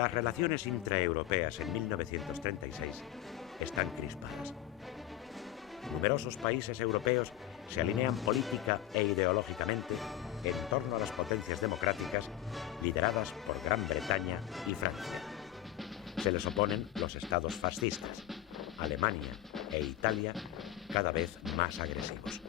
Las relaciones intraeuropeas en 1936 están crispadas. Numerosos países europeos se alinean política e ideológicamente en torno a las potencias democráticas lideradas por Gran Bretaña y Francia. Se les oponen los estados fascistas, Alemania e Italia, cada vez más agresivos.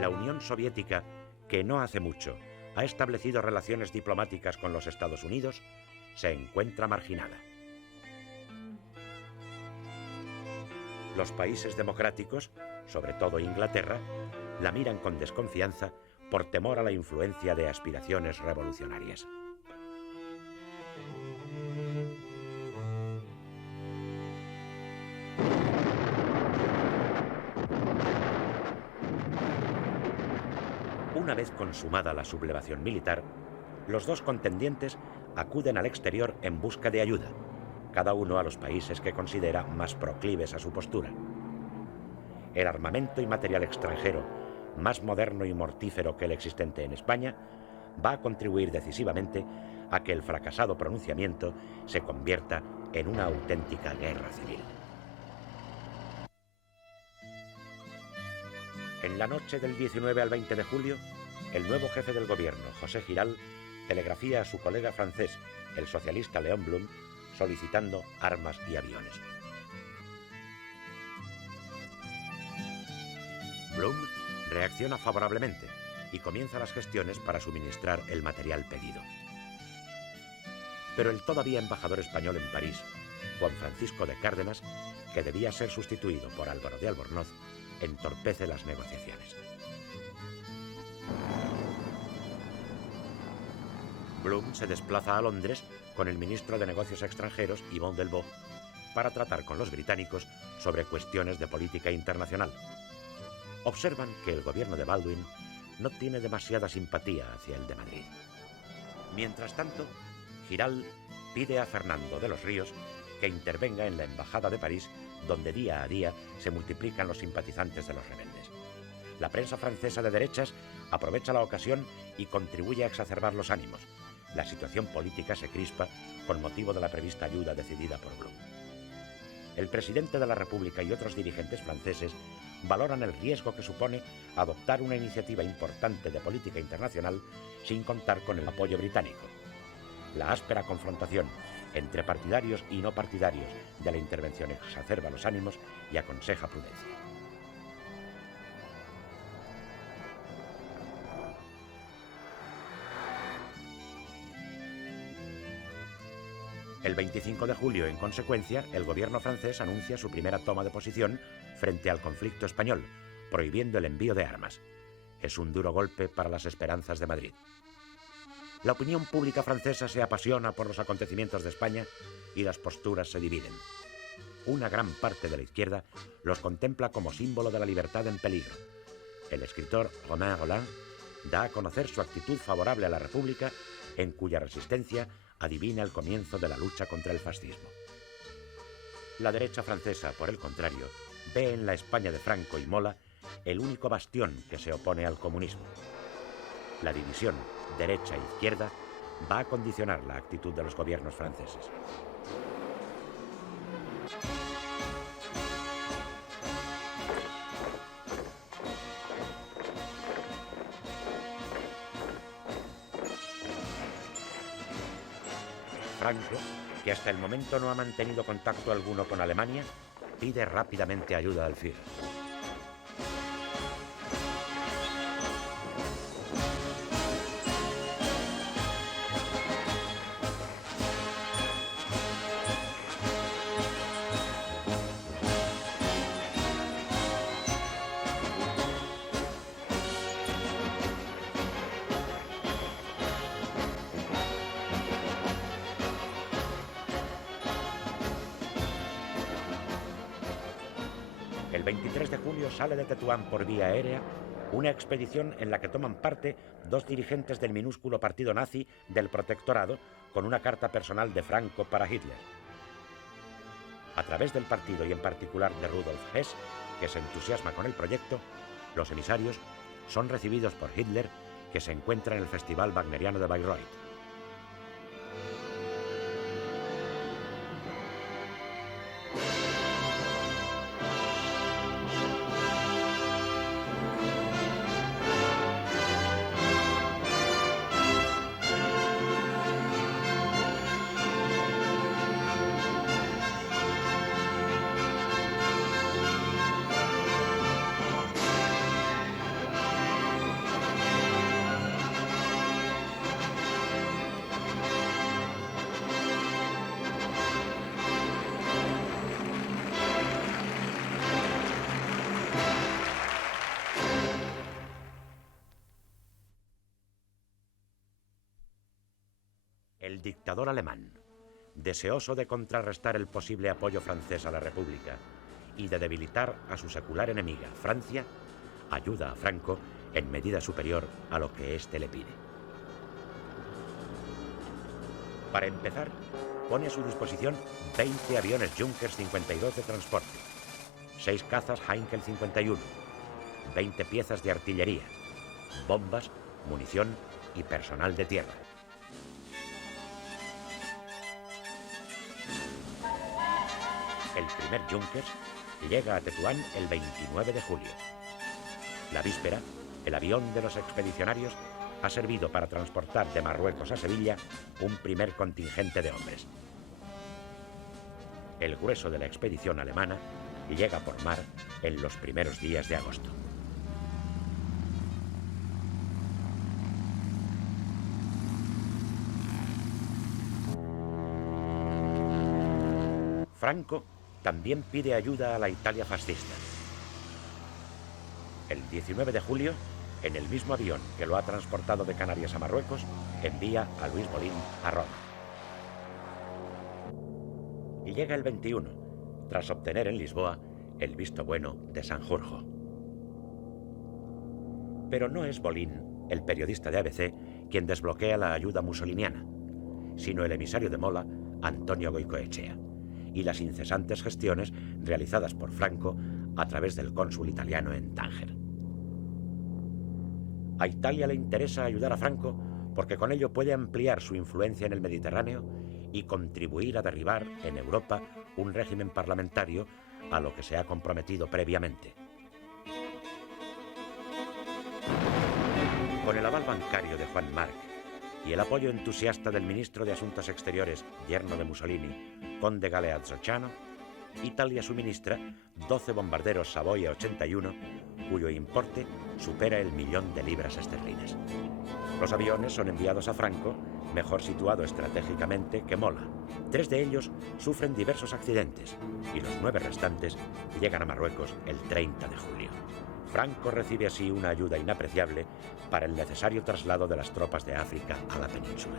La Unión Soviética, que no hace mucho ha establecido relaciones diplomáticas con los Estados Unidos, se encuentra marginada. Los países democráticos, sobre todo Inglaterra, la miran con desconfianza por temor a la influencia de aspiraciones revolucionarias. Una vez consumada la sublevación militar, los dos contendientes acuden al exterior en busca de ayuda, cada uno a los países que considera más proclives a su postura. El armamento y material extranjero, más moderno y mortífero que el existente en España, va a contribuir decisivamente a que el fracasado pronunciamiento se convierta en una auténtica guerra civil. En la noche del 19 al 20 de julio, el nuevo jefe del gobierno, José Giral, telegrafía a su colega francés, el socialista Léon Blum, solicitando armas y aviones. Blum reacciona favorablemente y comienza las gestiones para suministrar el material pedido. Pero el todavía embajador español en París, Juan Francisco de Cárdenas, que debía ser sustituido por Álvaro de Albornoz, entorpece las negociaciones. Blum se desplaza a Londres con el ministro de Negocios Extranjeros, Yvon Delvaux, para tratar con los británicos sobre cuestiones de política internacional. Observan que el gobierno de Baldwin no tiene demasiada simpatía hacia el de Madrid. Mientras tanto, Giral pide a Fernando de los Ríos que intervenga en la embajada de París, donde día a día se multiplican los simpatizantes de los rebeldes. La prensa francesa de derechas aprovecha la ocasión y contribuye a exacerbar los ánimos. La situación política se crispa con motivo de la prevista ayuda decidida por Blum. El presidente de la República y otros dirigentes franceses valoran el riesgo que supone adoptar una iniciativa importante de política internacional sin contar con el apoyo británico. La áspera confrontación entre partidarios y no partidarios de la intervención exacerba los ánimos y aconseja prudencia. El 25 de julio, en consecuencia, el gobierno francés anuncia su primera toma de posición frente al conflicto español, prohibiendo el envío de armas. Es un duro golpe para las esperanzas de Madrid. La opinión pública francesa se apasiona por los acontecimientos de España y las posturas se dividen. Una gran parte de la izquierda los contempla como símbolo de la libertad en peligro. El escritor Romain Rolland da a conocer su actitud favorable a la República, en cuya resistencia adivina el comienzo de la lucha contra el fascismo. La derecha francesa, por el contrario, ve en la España de Franco y Mola el único bastión que se opone al comunismo. La división derecha-izquierda va a condicionar la actitud de los gobiernos franceses. Franco, que hasta el momento no ha mantenido contacto alguno con Alemania, pide rápidamente ayuda al Führer. El 23 de julio sale de Tetuán por vía aérea una expedición en la que toman parte 2 dirigentes del minúsculo partido nazi del Protectorado con una carta personal de Franco para Hitler. A través del partido y en particular de Rudolf Hess, que se entusiasma con el proyecto, los emisarios son recibidos por Hitler, que se encuentra en el Festival Wagneriano de Bayreuth. El dictador alemán, deseoso de contrarrestar el posible apoyo francés a la República y de debilitar a su secular enemiga, Francia, ayuda a Franco en medida superior a lo que éste le pide. Para empezar, pone a su disposición 20 aviones Junkers 52 de transporte, 6 cazas Heinkel 51, 20 piezas de artillería, bombas, munición y personal de tierra. El primer Junkers llega a Tetuán el 29 de julio. La víspera, el avión de los expedicionarios ha servido para transportar de Marruecos a Sevilla un primer contingente de hombres. El grueso de la expedición alemana llega por mar en los primeros días de agosto. Franco también pide ayuda a la Italia fascista. El 19 de julio, en el mismo avión que lo ha transportado de Canarias a Marruecos, envía a Luis Bolín a Roma. Y llega el 21, tras obtener en Lisboa el visto bueno de Sanjurjo. Pero no es Bolín, el periodista de ABC, quien desbloquea la ayuda mussoliniana, sino el emisario de Mola, Antonio Goicoechea, y las incesantes gestiones realizadas por Franco a través del cónsul italiano en Tánger. A Italia le interesa ayudar a Franco porque con ello puede ampliar su influencia en el Mediterráneo y contribuir a derribar en Europa un régimen parlamentario a lo que se ha comprometido previamente. Con el aval bancario de Juan March y el apoyo entusiasta del ministro de Asuntos Exteriores, yerno de Mussolini, conde Galeazzo-Ciano, Italia suministra 12 bombarderos Savoia 81, cuyo importe supera el 1.000.000 de libras esterlinas. Los aviones son enviados a Franco, mejor situado estratégicamente que Mola. 3 de ellos sufren diversos accidentes y los 9 restantes llegan a Marruecos el 30 de julio. Franco recibe así una ayuda inapreciable para el necesario traslado de las tropas de África a la península.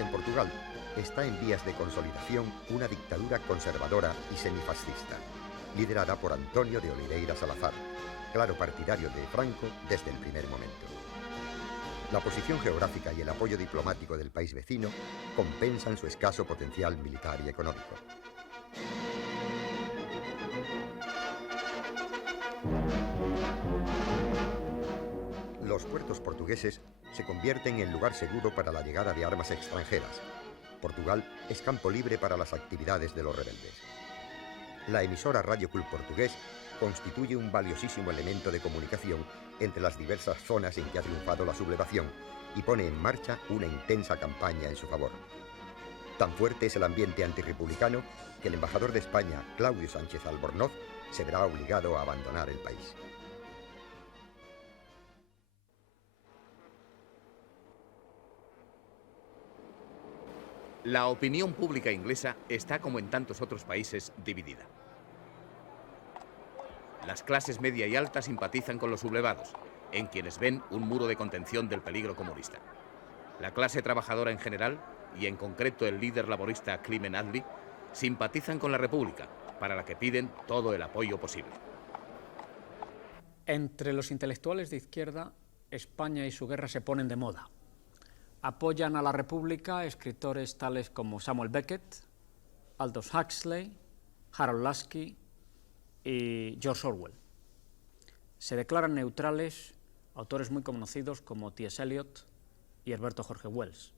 En Portugal está en vías de consolidación una dictadura conservadora y semifascista, liderada por Antonio de Oliveira Salazar, claro partidario de Franco desde el primer momento. La posición geográfica y el apoyo diplomático del país vecino compensan su escaso potencial militar y económico. Los puertos portugueses se convierten en lugar seguro para la llegada de armas extranjeras. Portugal es campo libre para las actividades de los rebeldes. La emisora Radio Club Portugués constituye un valiosísimo elemento de comunicación entre las diversas zonas en que ha triunfado la sublevación y pone en marcha una intensa campaña en su favor. Tan fuerte es el ambiente antirrepublicano que el embajador de España, Claudio Sánchez Albornoz, se verá obligado a abandonar el país. La opinión pública inglesa está, como en tantos otros países, dividida. Las clases media y alta simpatizan con los sublevados, en quienes ven un muro de contención del peligro comunista. La clase trabajadora en general, y en concreto el líder laborista Clement Attlee, simpatizan con la República, para la que piden todo el apoyo posible. Entre los intelectuales de izquierda, España y su guerra se ponen de moda. Apoyan a la República escritores tales como Samuel Beckett, Aldous Huxley, Harold Lasky y George Orwell. Se declaran neutrales autores muy conocidos como T.S. Eliot y Herberto Jorge Wells.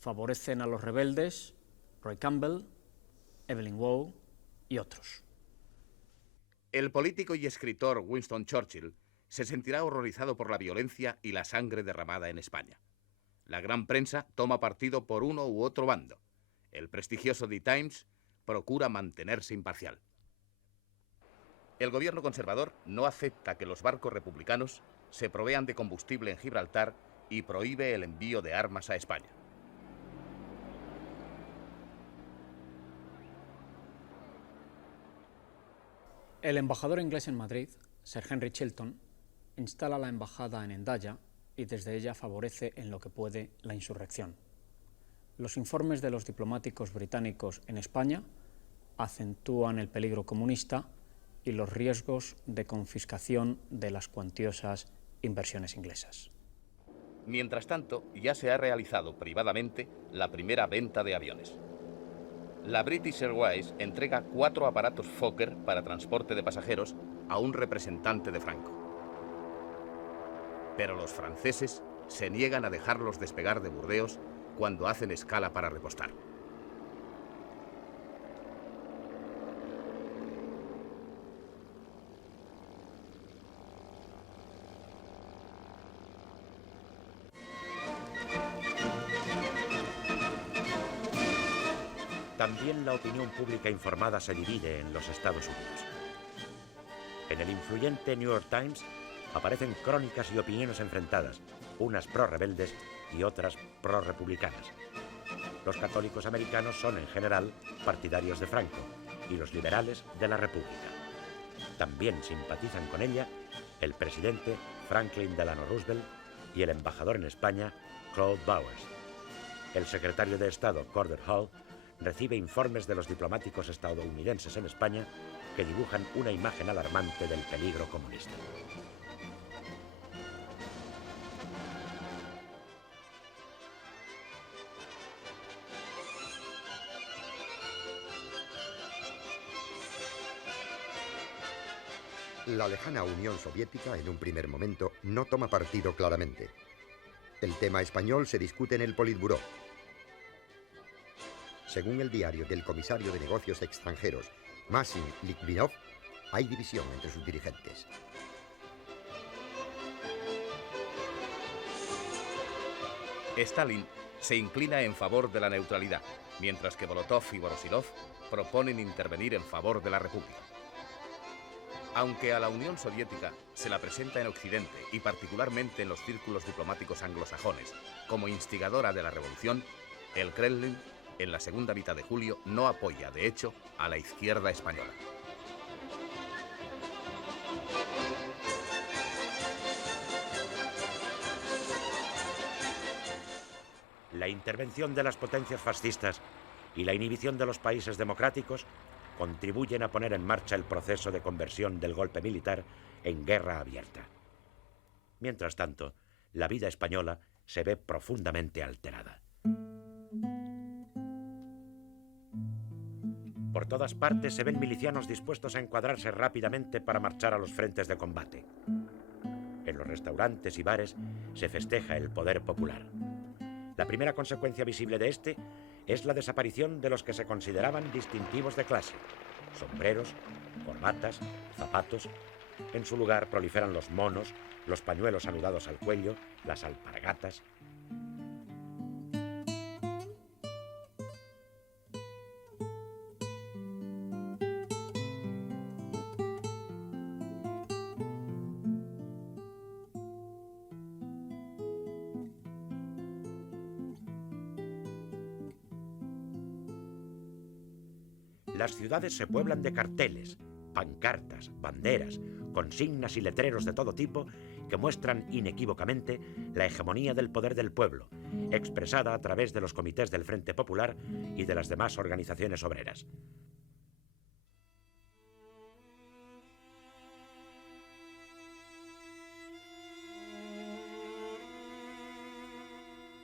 Favorecen a los rebeldes Roy Campbell, Evelyn Waugh y otros. El político y escritor Winston Churchill se sentirá horrorizado por la violencia y la sangre derramada en España. La gran prensa toma partido por uno u otro bando. El prestigioso The Times procura mantenerse imparcial. El gobierno conservador no acepta que los barcos republicanos se provean de combustible en Gibraltar y prohíbe el envío de armas a España. El embajador inglés en Madrid, Sir Henry Chilton, instala la embajada en Hendaya y desde ella favorece en lo que puede la insurrección. Los informes de los diplomáticos británicos en España acentúan el peligro comunista y los riesgos de confiscación de las cuantiosas inversiones inglesas. Mientras tanto, ya se ha realizado privadamente la primera venta de aviones. La British Airways entrega 4 aparatos Fokker para transporte de pasajeros a un representante de Franco. Pero los franceses se niegan a dejarlos despegar de Burdeos cuando hacen escala para repostar. También la opinión pública informada se divide en los Estados Unidos. En el influyente New York Times aparecen crónicas y opiniones enfrentadas, unas pro-rebeldes y otras pro-republicanas. Los católicos americanos son, en general, partidarios de Franco y los liberales de la República. También simpatizan con ella el presidente Franklin Delano Roosevelt y el embajador en España, Claude Bowers. El secretario de Estado, Cordell Hull, recibe informes de los diplomáticos estadounidenses en España que dibujan una imagen alarmante del peligro comunista. La lejana Unión Soviética, en un primer momento, no toma partido claramente. El tema español se discute en el Politburó. Según el diario del comisario de Negocios Extranjeros, Maxim Litvinov, hay división entre sus dirigentes. Stalin se inclina en favor de la neutralidad, mientras que Molotov y Voroshilov proponen intervenir en favor de la República. Aunque a la Unión Soviética se la presenta en Occidente y particularmente en los círculos diplomáticos anglosajones como instigadora de la revolución, el Kremlin, en la segunda mitad de julio, no apoya, de hecho, a la izquierda española. La intervención de las potencias fascistas y la inhibición de los países democráticos contribuyen a poner en marcha el proceso de conversión del golpe militar en guerra abierta. Mientras tanto, la vida española se ve profundamente alterada. Por todas partes se ven milicianos dispuestos a encuadrarse rápidamente para marchar a los frentes de combate. En los restaurantes y bares se festeja el poder popular. La primera consecuencia visible de este es la desaparición de los que se consideraban distintivos de clase: sombreros, corbatas, zapatos. En su lugar proliferan los monos, los pañuelos anudados al cuello, las alpargatas. Las ciudades se pueblan de carteles, pancartas, banderas, consignas y letreros de todo tipo que muestran inequívocamente la hegemonía del poder del pueblo, expresada a través de los comités del Frente Popular y de las demás organizaciones obreras.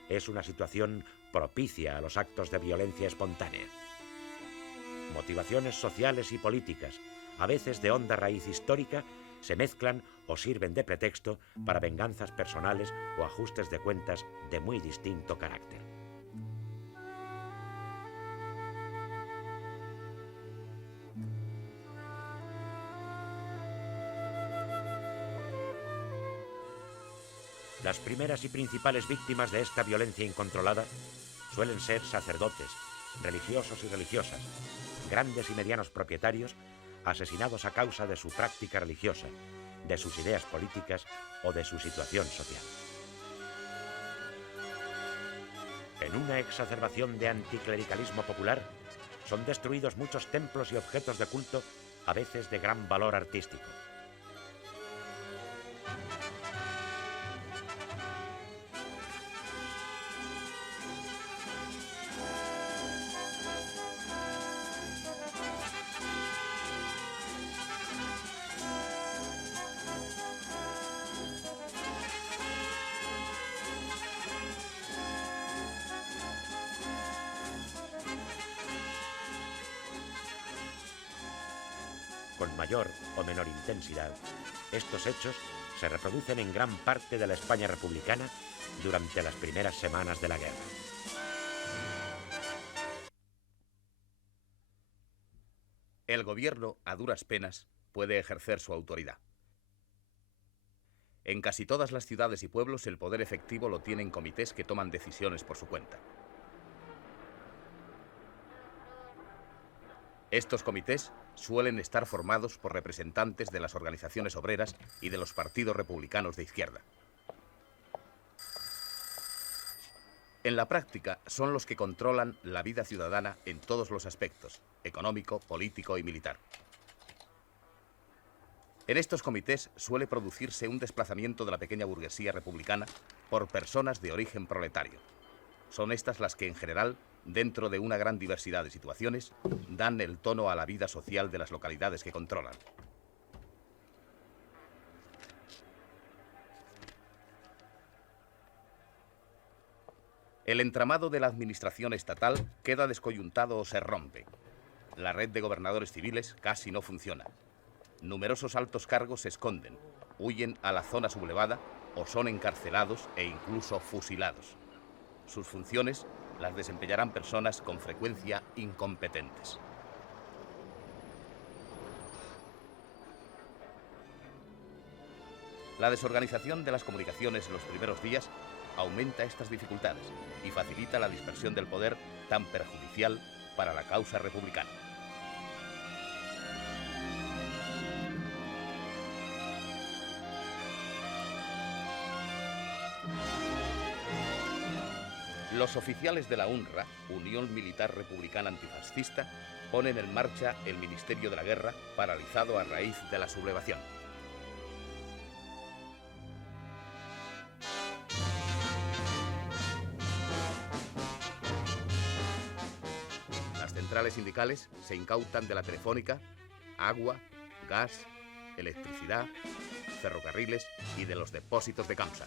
Es una situación propicia a los actos de violencia espontánea. Motivaciones sociales y políticas, a veces de honda raíz histórica, se mezclan o sirven de pretexto para venganzas personales o ajustes de cuentas de muy distinto carácter. Las primeras y principales víctimas de esta violencia incontrolada suelen ser sacerdotes, religiosos y religiosas, grandes y medianos propietarios, asesinados a causa de su práctica religiosa, de sus ideas políticas o de su situación social. En una exacerbación de anticlericalismo popular, son destruidos muchos templos y objetos de culto, a veces de gran valor artístico. Con mayor o menor intensidad, estos hechos se reproducen en gran parte de la España republicana durante las primeras semanas de la guerra. El gobierno, a duras penas, puede ejercer su autoridad. En casi todas las ciudades y pueblos el poder efectivo lo tienen comités que toman decisiones por su cuenta. Estos comités suelen estar formados por representantes de las organizaciones obreras y de los partidos republicanos de izquierda. En la práctica son los que controlan la vida ciudadana en todos los aspectos, económico, político y militar. En estos comités suele producirse un desplazamiento de la pequeña burguesía republicana por personas de origen proletario. Son estas las que en general, dentro de una gran diversidad de situaciones, dan el tono a la vida social de las localidades que controlan. El entramado de la administración estatal queda descoyuntado o se rompe. La red de gobernadores civiles casi no funciona. Numerosos altos cargos se esconden, huyen a la zona sublevada o son encarcelados e incluso fusilados. Sus funciones las desempeñarán personas con frecuencia incompetentes. La desorganización de las comunicaciones en los primeros días aumenta estas dificultades y facilita la dispersión del poder tan perjudicial para la causa republicana. Los oficiales de la UNRA, Unión Militar Republicana Antifascista, ponen en marcha el Ministerio de la Guerra, paralizado a raíz de la sublevación. Las centrales sindicales se incautan de la telefónica, agua, gas, electricidad, ferrocarriles y de los depósitos de Camsa.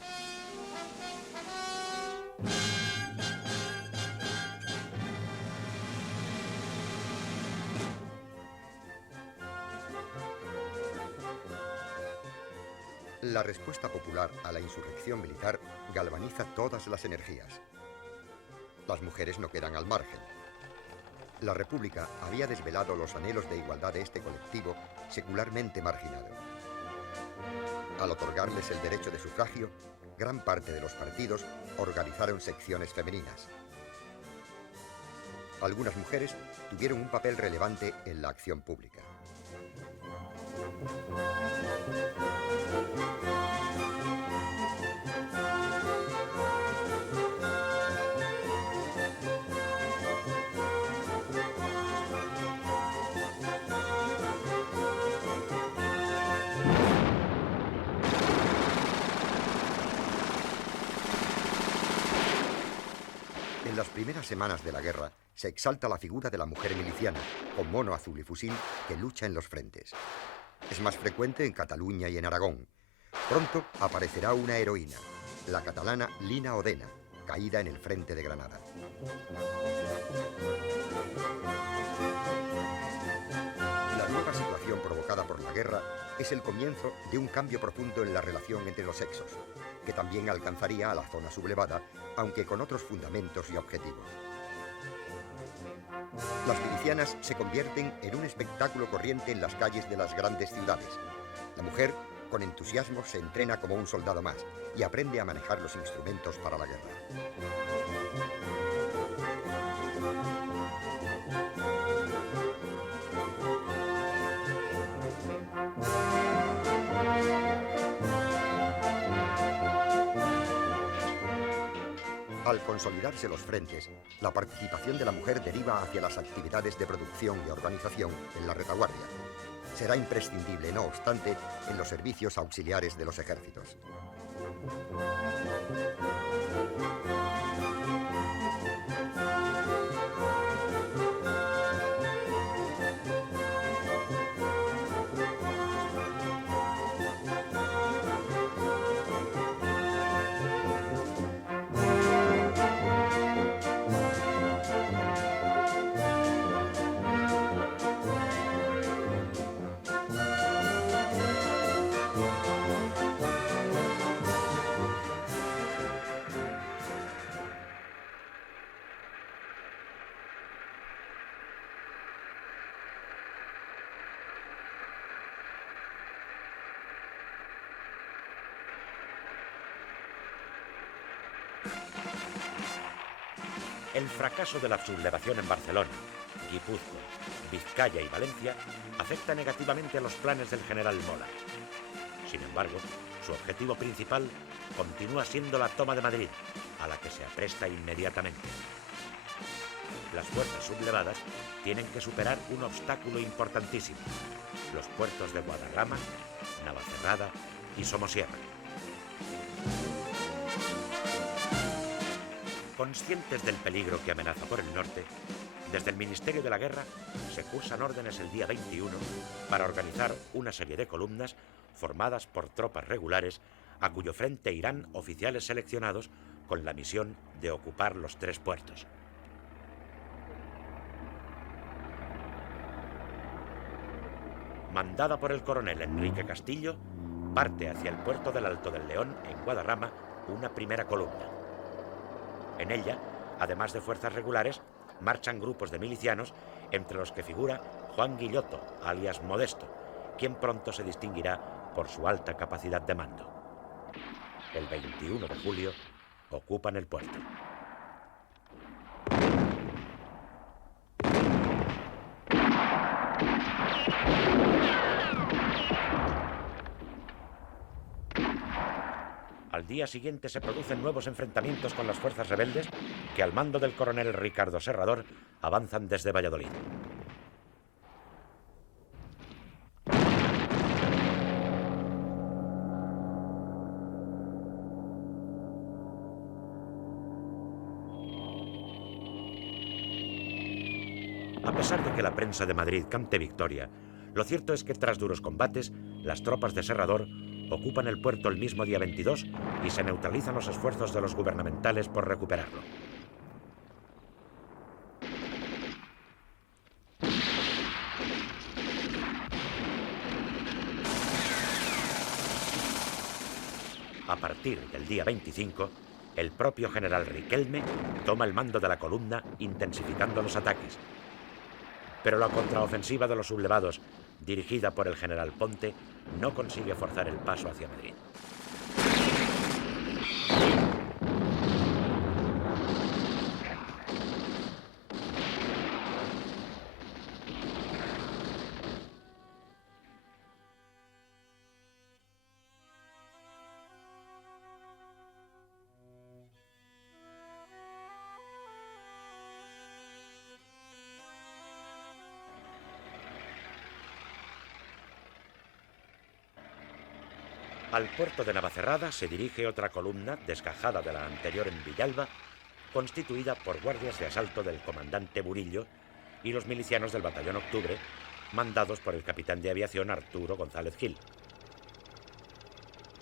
La respuesta popular a la insurrección militar galvaniza todas las energías. Las mujeres no quedan al margen. La República había desvelado los anhelos de igualdad de este colectivo secularmente marginado. Al otorgarles el derecho de sufragio, gran parte de los partidos organizaron secciones femeninas. Algunas mujeres tuvieron un papel relevante en la acción pública. primeras semanas de la guerra se exalta la figura de la mujer miliciana, con mono azul y fusil, que lucha en los frentes. Es más frecuente en Cataluña y en Aragón. Pronto aparecerá una heroína, la catalana Lina Odena, caída en el frente de Granada. La nueva situación provocada por la guerra es el comienzo de un cambio profundo en la relación entre los sexos, que también alcanzaría a la zona sublevada, aunque con otros fundamentos y objetivos. Las milicianas se convierten en un espectáculo corriente en las calles de las grandes ciudades. La mujer, con entusiasmo, se entrena como un soldado más y aprende a manejar los instrumentos para la guerra. Al consolidarse los frentes, la participación de la mujer deriva hacia las actividades de producción y organización en la retaguardia. Será imprescindible, no obstante, en los servicios auxiliares de los ejércitos. El fracaso de la sublevación en Barcelona, Guipúzcoa, Vizcaya y Valencia afecta negativamente a los planes del general Mola. Sin embargo, su objetivo principal continúa siendo la toma de Madrid, a la que se apresta inmediatamente. Las fuerzas sublevadas tienen que superar un obstáculo importantísimo: los puertos de Guadarrama, Navacerrada y Somosierra. Conscientes del peligro que amenaza por el norte, desde el Ministerio de la Guerra se cursan órdenes el día 21 para organizar una serie de columnas formadas por tropas regulares a cuyo frente irán oficiales seleccionados con la misión de ocupar los 3 puertos. Mandada por el coronel Enrique Castillo, parte hacia el puerto del Alto del León, en Guadarrama, una primera columna. En ella, además de fuerzas regulares, marchan grupos de milicianos, entre los que figura Juan Guilloto, alias Modesto, quien pronto se distinguirá por su alta capacidad de mando. El 21 de julio ocupan el puerto. Al día siguiente se producen nuevos enfrentamientos con las fuerzas rebeldes que, al mando del coronel Ricardo Serrador, avanzan desde Valladolid. A pesar de que la prensa de Madrid cante victoria, lo cierto es que tras duros combates, las tropas de Serrador ocupan el puerto el mismo día 22 y se neutralizan los esfuerzos de los gubernamentales por recuperarlo. A partir del día 25, el propio general Riquelme toma el mando de la columna, intensificando los ataques. Pero la contraofensiva de los sublevados, dirigida por el general Ponte, no consigue forzar el paso hacia Madrid. Al puerto de Navacerrada se dirige otra columna, desgajada de la anterior en Villalba, constituida por guardias de asalto del comandante Burillo y los milicianos del Batallón Octubre, mandados por el capitán de aviación Arturo González Gil.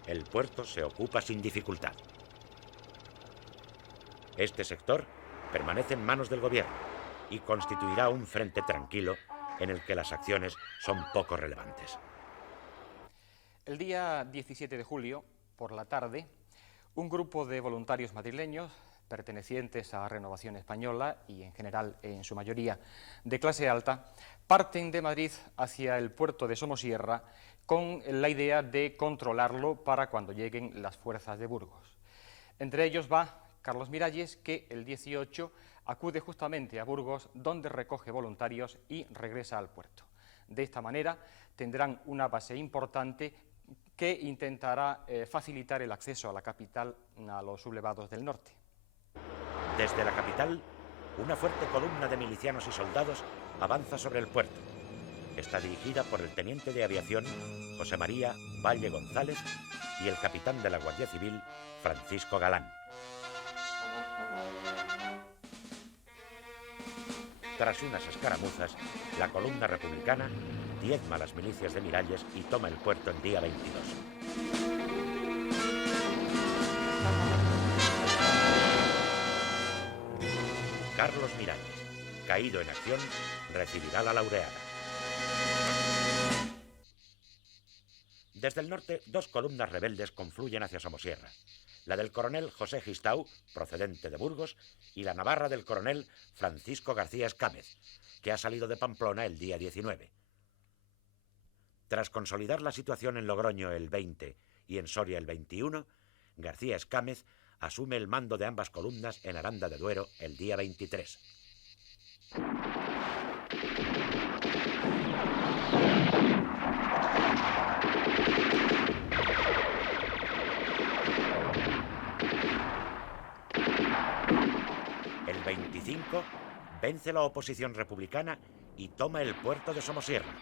El puerto se ocupa sin dificultad. Este sector permanece en manos del gobierno y constituirá un frente tranquilo en el que las acciones son poco relevantes. El día 17 de julio, por la tarde, un grupo de voluntarios madrileños pertenecientes a Renovación Española y en general, en su mayoría, de clase alta, parten de Madrid hacia el puerto de Somosierra con la idea de controlarlo para cuando lleguen las fuerzas de Burgos. Entre ellos va Carlos Miralles, que el 18 acude justamente a Burgos, donde recoge voluntarios y regresa al puerto. De esta manera tendrán una base importante que intentará facilitar el acceso a la capital a los sublevados del norte. Desde la capital, una fuerte columna de milicianos y soldados avanza sobre el puerto. Está dirigida por el teniente de aviación José María Valle González y el capitán de la Guardia Civil Francisco Galán. Tras unas escaramuzas, la columna republicana diezma a las milicias de Miralles y toma el puerto el día 22. Carlos Miralles, caído en acción, recibirá la laureada. Desde el norte, dos columnas rebeldes confluyen hacia Somosierra. La del coronel José Gistau, procedente de Burgos, y la navarra del coronel Francisco García Escámez, que ha salido de Pamplona el día 19. Tras consolidar la situación en Logroño el 20 y en Soria el 21, García Escámez asume el mando de ambas columnas en Aranda de Duero el día 23. El 25 vence la oposición republicana y toma el puerto de Somosierra,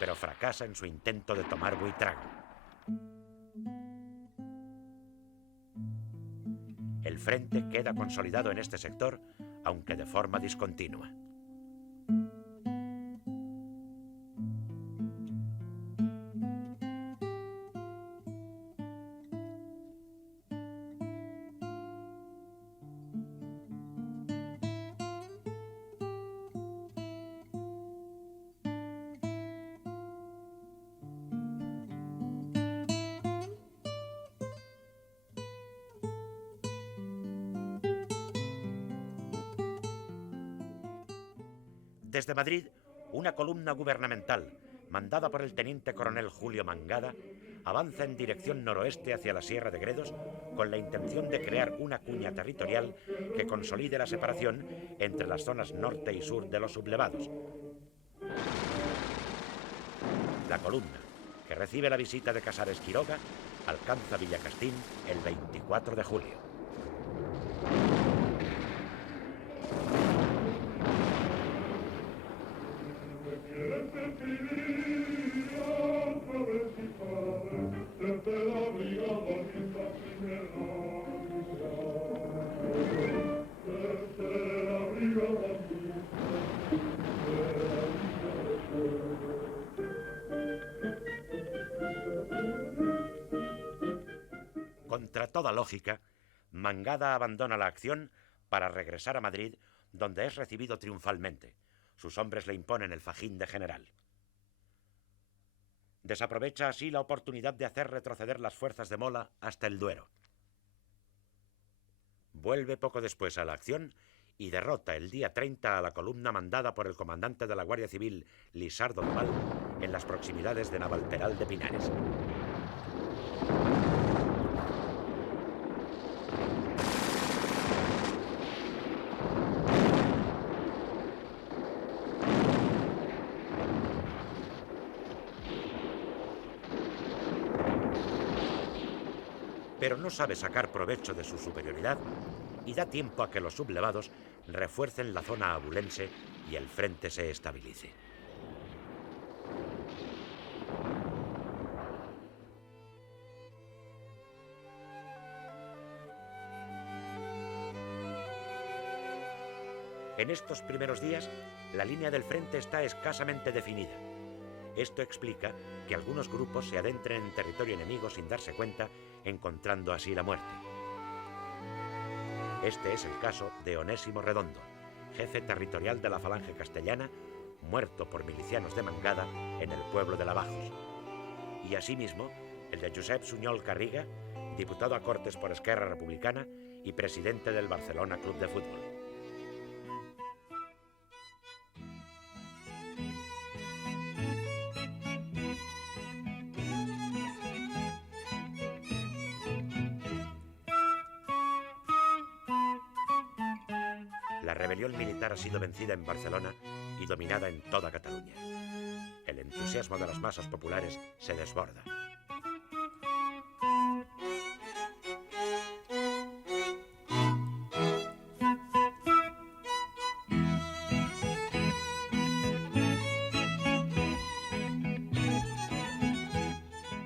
pero fracasa en su intento de tomar Buitrago. El frente queda consolidado en este sector, aunque de forma discontinua. Desde Madrid, una columna gubernamental, mandada por el teniente coronel Julio Mangada, avanza en dirección noroeste hacia la Sierra de Gredos con la intención de crear una cuña territorial que consolide la separación entre las zonas norte y sur de los sublevados. La columna, que recibe la visita de Casares Quiroga, alcanza Villacastín el 24 de julio. Contra toda lógica, Mangada abandona la acción para regresar a Madrid, donde es recibido triunfalmente. Sus hombres le imponen el fajín de general. Desaprovecha así la oportunidad de hacer retroceder las fuerzas de Mola hasta el Duero. Vuelve poco después a la acción y derrota el día 30 a la columna mandada por el comandante de la Guardia Civil, Lisardo Doval, en las proximidades de Navalteral de Pinares. Pero no sabe sacar provecho de su superioridad y da tiempo a que los sublevados refuercen la zona abulense y el frente se estabilice. En estos primeros días, la línea del frente está escasamente definida. Esto explica que algunos grupos se adentren en territorio enemigo sin darse cuenta, encontrando así la muerte. Este es el caso de Onésimo Redondo, jefe territorial de la Falange Castellana, muerto por milicianos de Mangada en el pueblo de Lavajos. Y asimismo, el de Josep Suñol Carriga, diputado a Cortes por Esquerra Republicana y presidente del Barcelona Club de Fútbol. La rebelión militar ha sido vencida en Barcelona y dominada en toda Cataluña. El entusiasmo de las masas populares se desborda.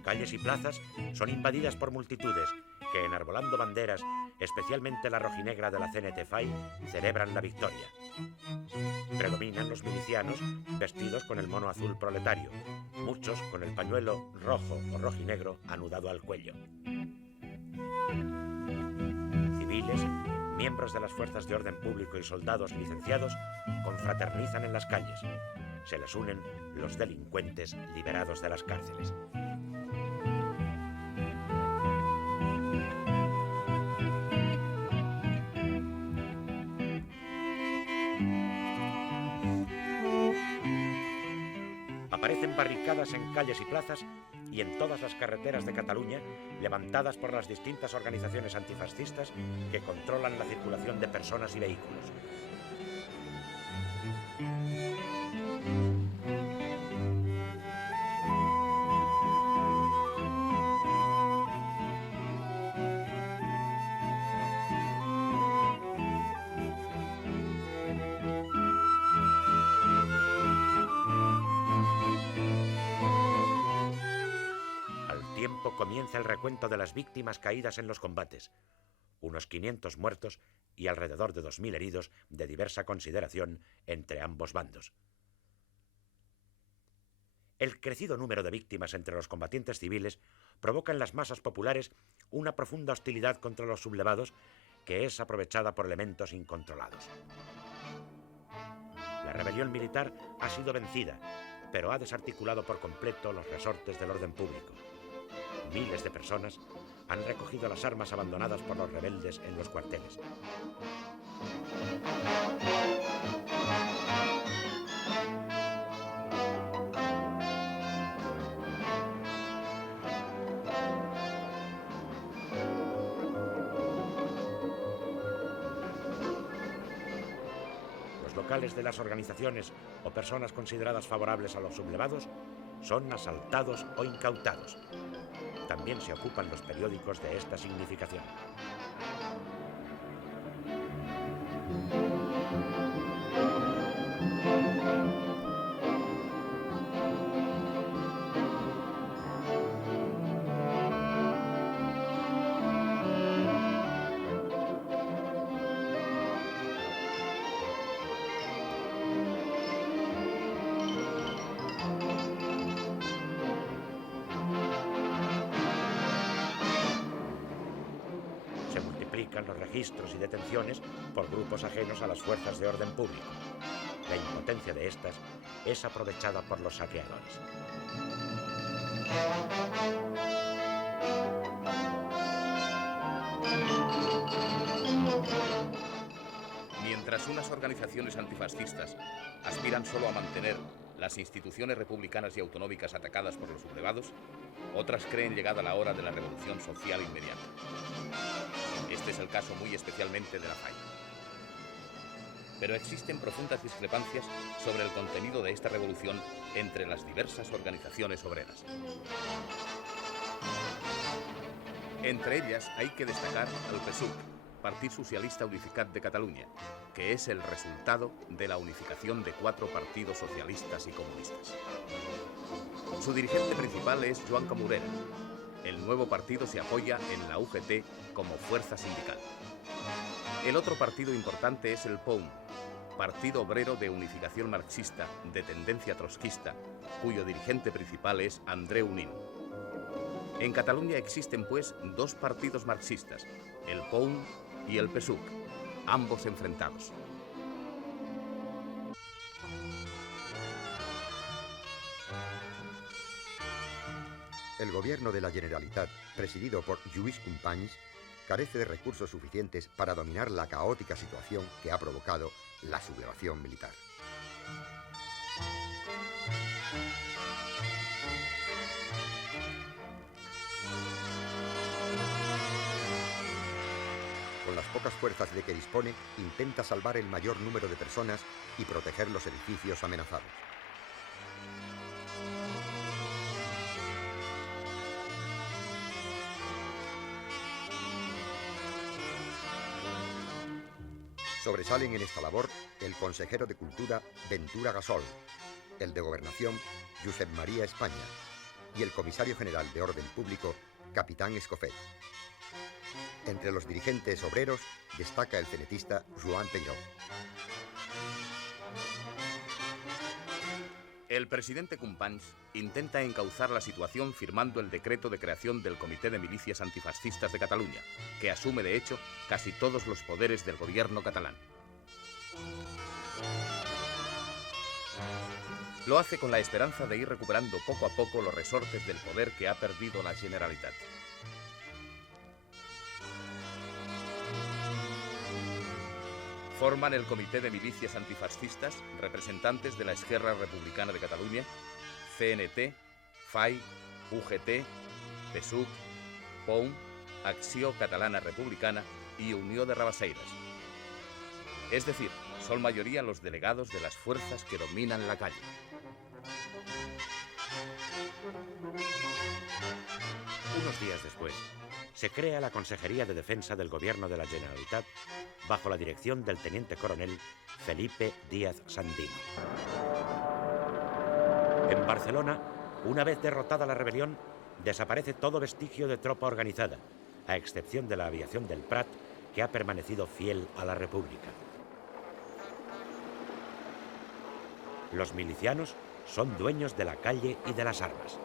Calles y plazas son invadidas por multitudes que, enarbolando banderas, especialmente la rojinegra de la CNT-FAI, celebran la victoria. Predominan los milicianos vestidos con el mono azul proletario, muchos con el pañuelo rojo o rojinegro anudado al cuello. Civiles, miembros de las fuerzas de orden público y soldados licenciados confraternizan en las calles. Se les unen los delincuentes liberados de las cárceles. Aparecen barricadas en calles y plazas y en todas las carreteras de Cataluña, levantadas por las distintas organizaciones antifascistas que controlan la circulación de personas y vehículos. Comienza el recuento de las víctimas caídas en los combates, unos 500 muertos y alrededor de 2000 heridos de diversa consideración entre ambos bandos. El crecido número de víctimas entre los combatientes civiles provoca en las masas populares una profunda hostilidad contra los sublevados que es aprovechada por elementos incontrolados. La rebelión militar ha sido vencida, pero ha desarticulado por completo los resortes del orden público. Miles de personas han recogido las armas abandonadas por los rebeldes en los cuarteles. Los locales de las organizaciones o personas consideradas favorables a los sublevados son asaltados o incautados. También se ocupan los periódicos de esta significación. Los registros y detenciones por grupos ajenos a las fuerzas de orden público. La impotencia de estas es aprovechada por los saqueadores. Mientras unas organizaciones antifascistas aspiran solo a mantener las instituciones republicanas y autonómicas atacadas por los sublevados, otras creen llegada la hora de la revolución social inmediata. Este es el caso muy especialmente de la FAI. Pero existen profundas discrepancias sobre el contenido de esta revolución entre las diversas organizaciones obreras. Entre ellas hay que destacar al PSUC, Partit Socialista Unificat de Cataluña, que es el resultado de la unificación de 4 partidos socialistas y comunistas. Su dirigente principal es Joan Comorera. El nuevo partido se apoya en la UGT como fuerza sindical. El otro partido importante es el POUM, Partido Obrero de Unificación Marxista, de tendencia trotskista, cuyo dirigente principal es Andreu Nin. En Cataluña existen, pues, dos partidos marxistas, el POUM y el PSUC, ambos enfrentados. El gobierno de la Generalitat, presidido por Lluís Companys, carece de recursos suficientes para dominar la caótica situación que ha provocado la sublevación militar. Con las pocas fuerzas de que dispone, intenta salvar el mayor número de personas y proteger los edificios amenazados. Sobresalen en esta labor el consejero de Cultura Ventura Gasol, el de Gobernación Josep María España y el comisario general de Orden Público Capitán Escofet. Entre los dirigentes obreros destaca el cenetista Joan Peiró. El presidente Companys intenta encauzar la situación firmando el decreto de creación del Comité de Milicias Antifascistas de Cataluña, que asume de hecho casi todos los poderes del gobierno catalán. Lo hace con la esperanza de ir recuperando poco a poco los resortes del poder que ha perdido la Generalitat. Forman el Comité de Milicias Antifascistas representantes de la Esquerra Republicana de Cataluña, CNT, FAI, UGT, PSUC, POUM, Acció Catalana Republicana y Unió de Rabasseiras. Es decir, son mayoría los delegados de las fuerzas que dominan la calle. Unos días después, se crea la Consejería de Defensa del Gobierno de la Generalitat bajo la dirección del teniente coronel Felipe Díaz Sandino. En Barcelona, una vez derrotada la rebelión, desaparece todo vestigio de tropa organizada, a excepción de la aviación del Prat, que ha permanecido fiel a la República. Los milicianos son dueños de la calle y de las armas.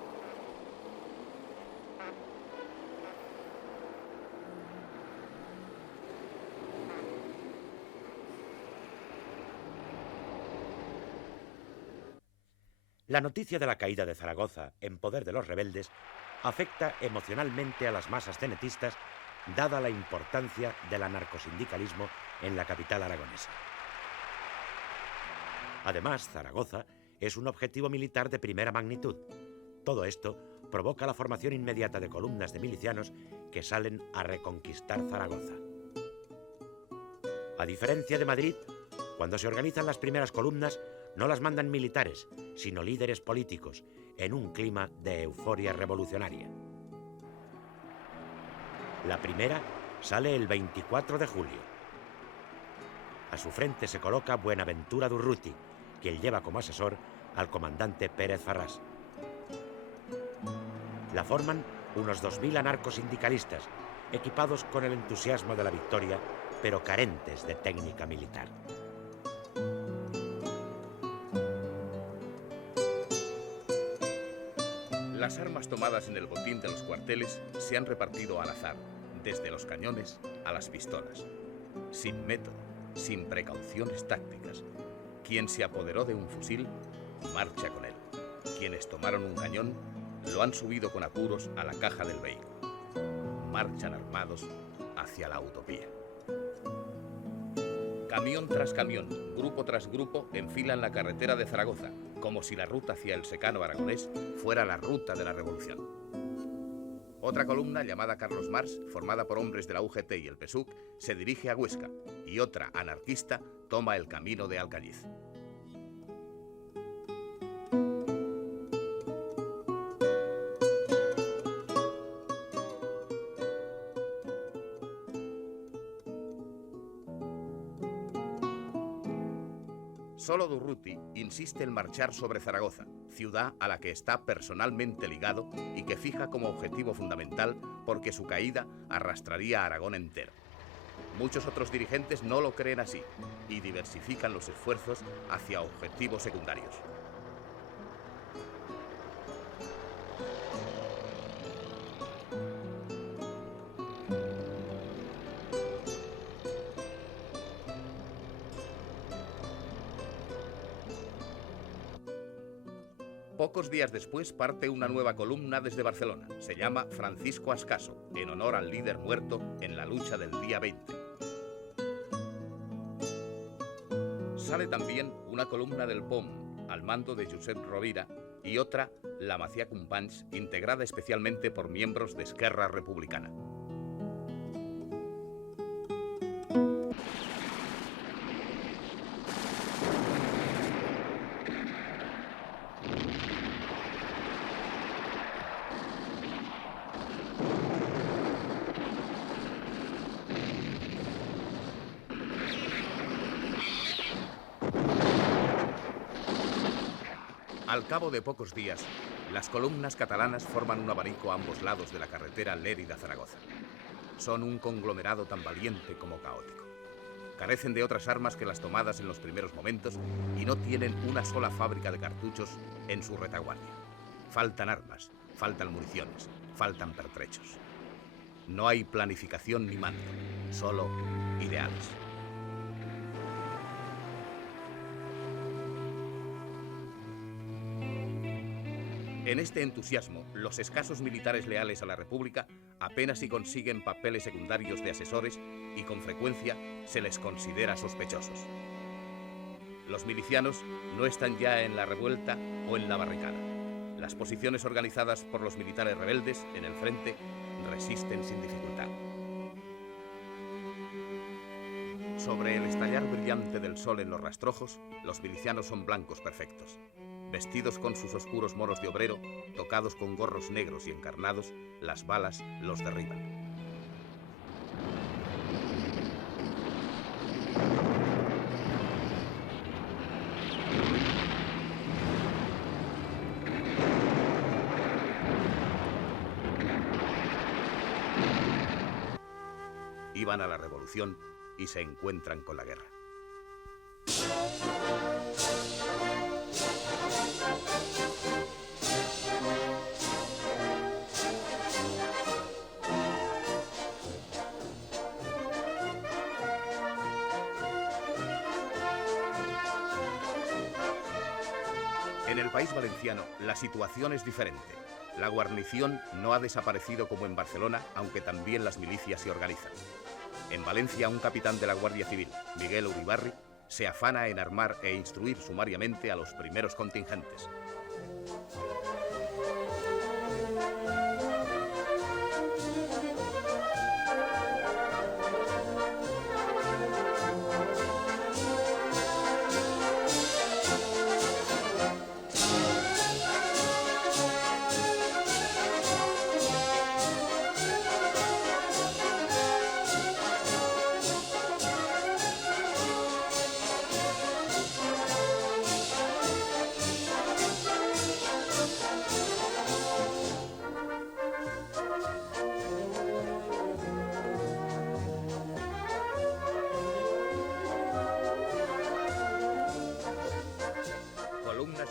La noticia de la caída de Zaragoza en poder de los rebeldes afecta emocionalmente a las masas cenetistas, dada la importancia del anarcosindicalismo en la capital aragonesa. Además, Zaragoza es un objetivo militar de primera magnitud. Todo esto provoca la formación inmediata de columnas de milicianos que salen a reconquistar Zaragoza. A diferencia de Madrid, cuando se organizan las primeras columnas, no las mandan militares, sino líderes políticos, en un clima de euforia revolucionaria. La primera sale el 24 de julio. A su frente se coloca Buenaventura Durruti, quien lleva como asesor al comandante Pérez Farrás. La forman unos 2000 anarcosindicalistas, equipados con el entusiasmo de la victoria, pero carentes de técnica militar. Las armas tomadas en el botín de los cuarteles se han repartido al azar, desde los cañones a las pistolas, sin método, sin precauciones tácticas. Quien se apoderó de un fusil, marcha con él. Quienes tomaron un cañón, lo han subido con apuros a la caja del vehículo. Marchan armados hacia la utopía. Camión tras camión, grupo tras grupo, enfilan la carretera de Zaragoza, como si la ruta hacia el secano aragonés fuera la ruta de la revolución. Otra columna, llamada Carlos Marx, formada por hombres de la UGT y el PSUC, se dirige a Huesca, y otra, anarquista, toma el camino de Alcañiz. Solo Durruti insiste en marchar sobre Zaragoza, ciudad a la que está personalmente ligado y que fija como objetivo fundamental porque su caída arrastraría a Aragón entero. Muchos otros dirigentes no lo creen así y diversifican los esfuerzos hacia objetivos secundarios. Pocos días después parte una nueva columna desde Barcelona. Se llama Francisco Ascaso, en honor al líder muerto en la lucha del día 20. Sale también una columna del POM, al mando de Josep Rovira, y otra, La Macià Companys, integrada especialmente por miembros de Esquerra Republicana. Al cabo de pocos días, las columnas catalanas forman un abanico a ambos lados de la carretera Lérida-Zaragoza. Son un conglomerado tan valiente como caótico. Carecen de otras armas que las tomadas en los primeros momentos y no tienen una sola fábrica de cartuchos en su retaguardia. Faltan armas, faltan municiones, faltan pertrechos. No hay planificación ni mando, solo ideales. En este entusiasmo, los escasos militares leales a la República apenas si consiguen papeles secundarios de asesores y con frecuencia se les considera sospechosos. Los milicianos no están ya en la revuelta o en la barricada. Las posiciones organizadas por los militares rebeldes en el frente resisten sin dificultad. Sobre el estallar brillante del sol en los rastrojos, los milicianos son blancos perfectos. Vestidos con sus oscuros moros de obrero, tocados con gorros negros y encarnados, las balas los derriban. Iban a la revolución y se encuentran con la guerra. En el país valenciano, la situación es diferente. La guarnición no ha desaparecido como en Barcelona, aunque también las milicias se organizan. En Valencia, un capitán de la Guardia Civil, Miguel Uribarri, se afana en armar e instruir sumariamente a los primeros contingentes.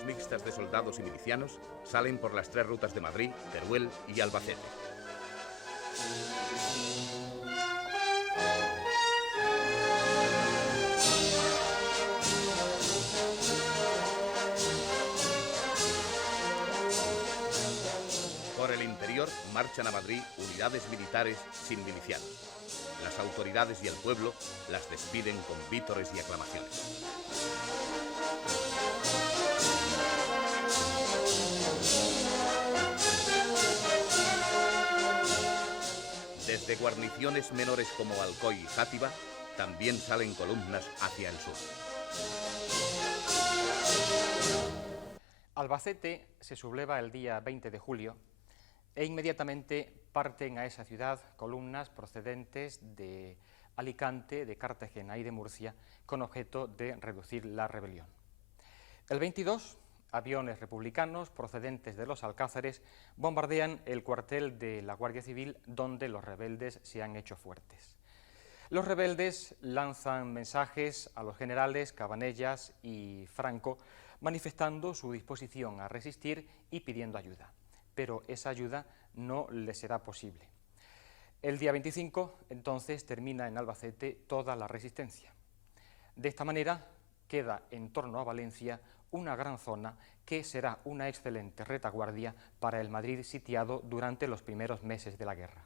Mixtas de soldados y milicianos salen por las tres rutas de Madrid, Teruel y Albacete. Por el interior marchan a Madrid unidades militares sin milicianos. Las autoridades y el pueblo las despiden con vítores y aclamaciones. Desde guarniciones menores como Alcoy y Játiva, también salen columnas hacia el sur. Albacete se subleva el día 20 de julio e inmediatamente parten a esa ciudad columnas procedentes de Alicante, de Cartagena y de Murcia con objeto de reducir la rebelión. El 22, aviones republicanos procedentes de los Alcázares bombardean el cuartel de la Guardia Civil donde los rebeldes se han hecho fuertes. Los rebeldes lanzan mensajes a los generales Cabanellas y Franco, manifestando su disposición a resistir y pidiendo ayuda. Pero esa ayuda no les será posible. El día 25, entonces, termina en Albacete toda la resistencia. De esta manera, queda en torno a Valencia una gran zona que será una excelente retaguardia para el Madrid sitiado durante los primeros meses de la guerra.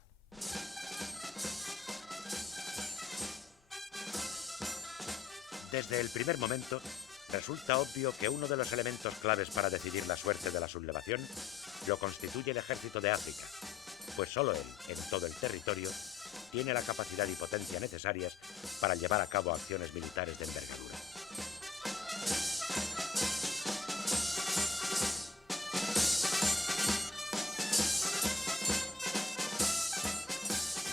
Desde el primer momento, resulta obvio que uno de los elementos claves para decidir la suerte de la sublevación lo constituye el ejército de África, pues solo él, en todo el territorio, tiene la capacidad y potencia necesarias para llevar a cabo acciones militares de envergadura.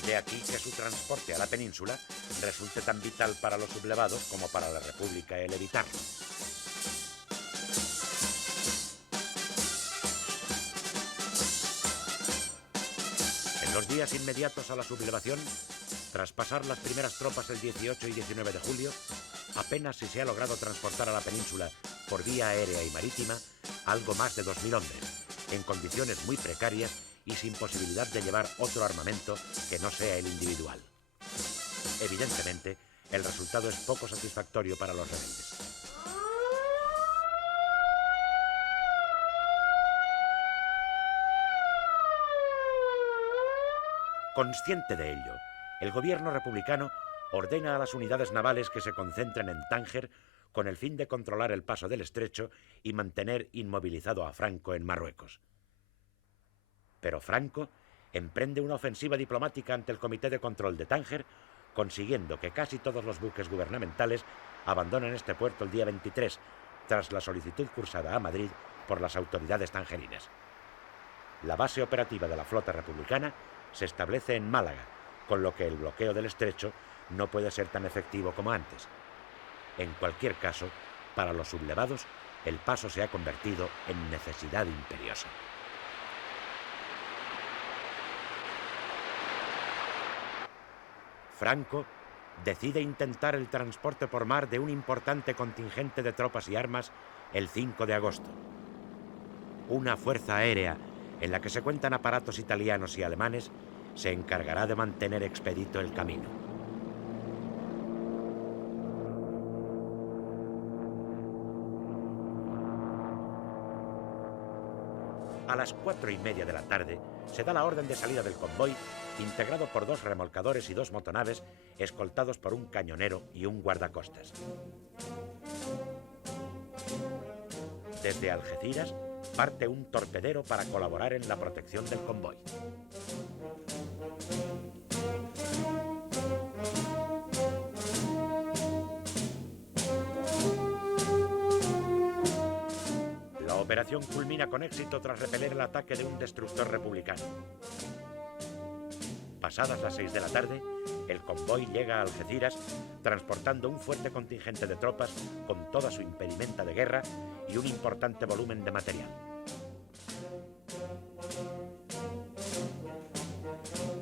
De aquí que su transporte a la península resulte tan vital para los sublevados como para la República el evitarlo. En los días inmediatos a la sublevación, tras pasar las primeras tropas el 18 y 19 de julio, apenas si se ha logrado transportar a la península por vía aérea y marítima algo más de 2.000 hombres, en condiciones muy precarias y sin posibilidad de llevar otro armamento que no sea el individual. Evidentemente, el resultado es poco satisfactorio para los rebeldes. Consciente de ello, el gobierno republicano ordena a las unidades navales que se concentren en Tánger con el fin de controlar el paso del estrecho y mantener inmovilizado a Franco en Marruecos. Pero Franco emprende una ofensiva diplomática ante el Comité de Control de Tánger, consiguiendo que casi todos los buques gubernamentales abandonen este puerto el día 23, tras la solicitud cursada a Madrid por las autoridades tangerinas. La base operativa de la flota republicana se establece en Málaga, con lo que el bloqueo del estrecho no puede ser tan efectivo como antes. En cualquier caso, para los sublevados, el paso se ha convertido en necesidad imperiosa. Franco decide intentar el transporte por mar de un importante contingente de tropas y armas el 5 de agosto. Una fuerza aérea en la que se cuentan aparatos italianos y alemanes se encargará de mantener expedito el camino. A las 4:30 de la tarde se da la orden de salida del convoy, integrado por 2 remolcadores y 2 motonaves, escoltados por un cañonero y un guardacostas. Desde Algeciras parte un torpedero para colaborar en la protección del convoy. La operación culmina con éxito tras repeler el ataque de un destructor republicano. Pasadas las 6 de la tarde, el convoy llega a Algeciras transportando un fuerte contingente de tropas con toda su impedimenta de guerra y un importante volumen de material.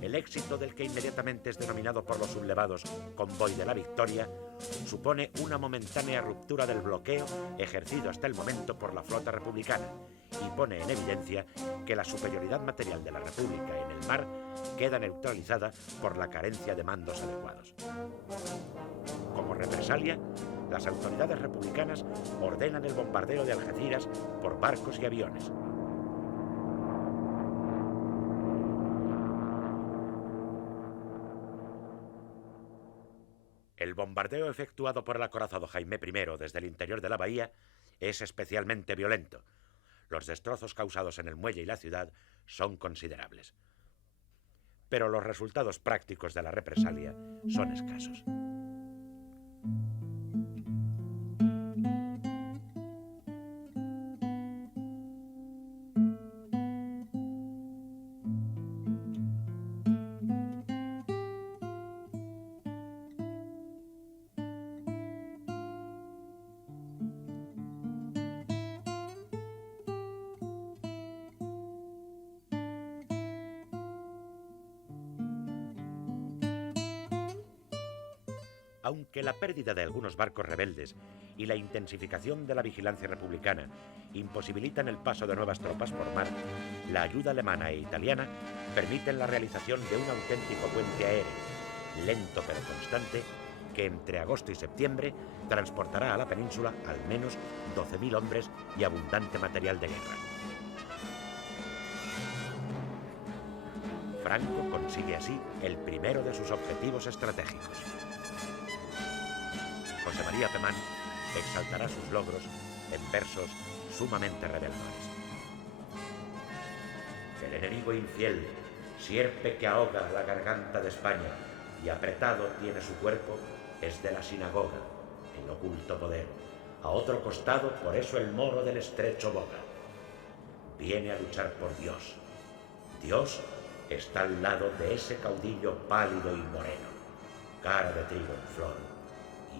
El éxito del que inmediatamente es denominado por los sublevados Convoy de la Victoria supone una momentánea ruptura del bloqueo ejercido hasta el momento por la flota republicana y pone en evidencia que la superioridad material de la República en el mar queda neutralizada por la carencia de mandos adecuados. Como represalia, las autoridades republicanas ordenan el bombardeo de Algeciras por barcos y aviones. El bombardeo efectuado por el acorazado Jaime I desde el interior de la bahía es especialmente violento. Los destrozos causados en el muelle y la ciudad son considerables. Pero los resultados prácticos de la represalia son escasos. Aunque la pérdida de algunos barcos rebeldes y la intensificación de la vigilancia republicana imposibilitan el paso de nuevas tropas por mar, la ayuda alemana e italiana permiten la realización de un auténtico puente aéreo, lento pero constante, que entre agosto y septiembre transportará a la península al menos 12.000 hombres y abundante material de guerra. Franco consigue así el primero de sus objetivos estratégicos. José María Pemán exaltará sus logros en versos sumamente reveladores. El enemigo infiel, sierpe que ahoga la garganta de España y apretado tiene su cuerpo, es de la sinagoga, el oculto poder. A otro costado, por eso el moro del estrecho boga. Viene a luchar por Dios. Dios está al lado de ese caudillo pálido y moreno, cara de trigo en flor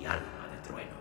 y alma de trueno.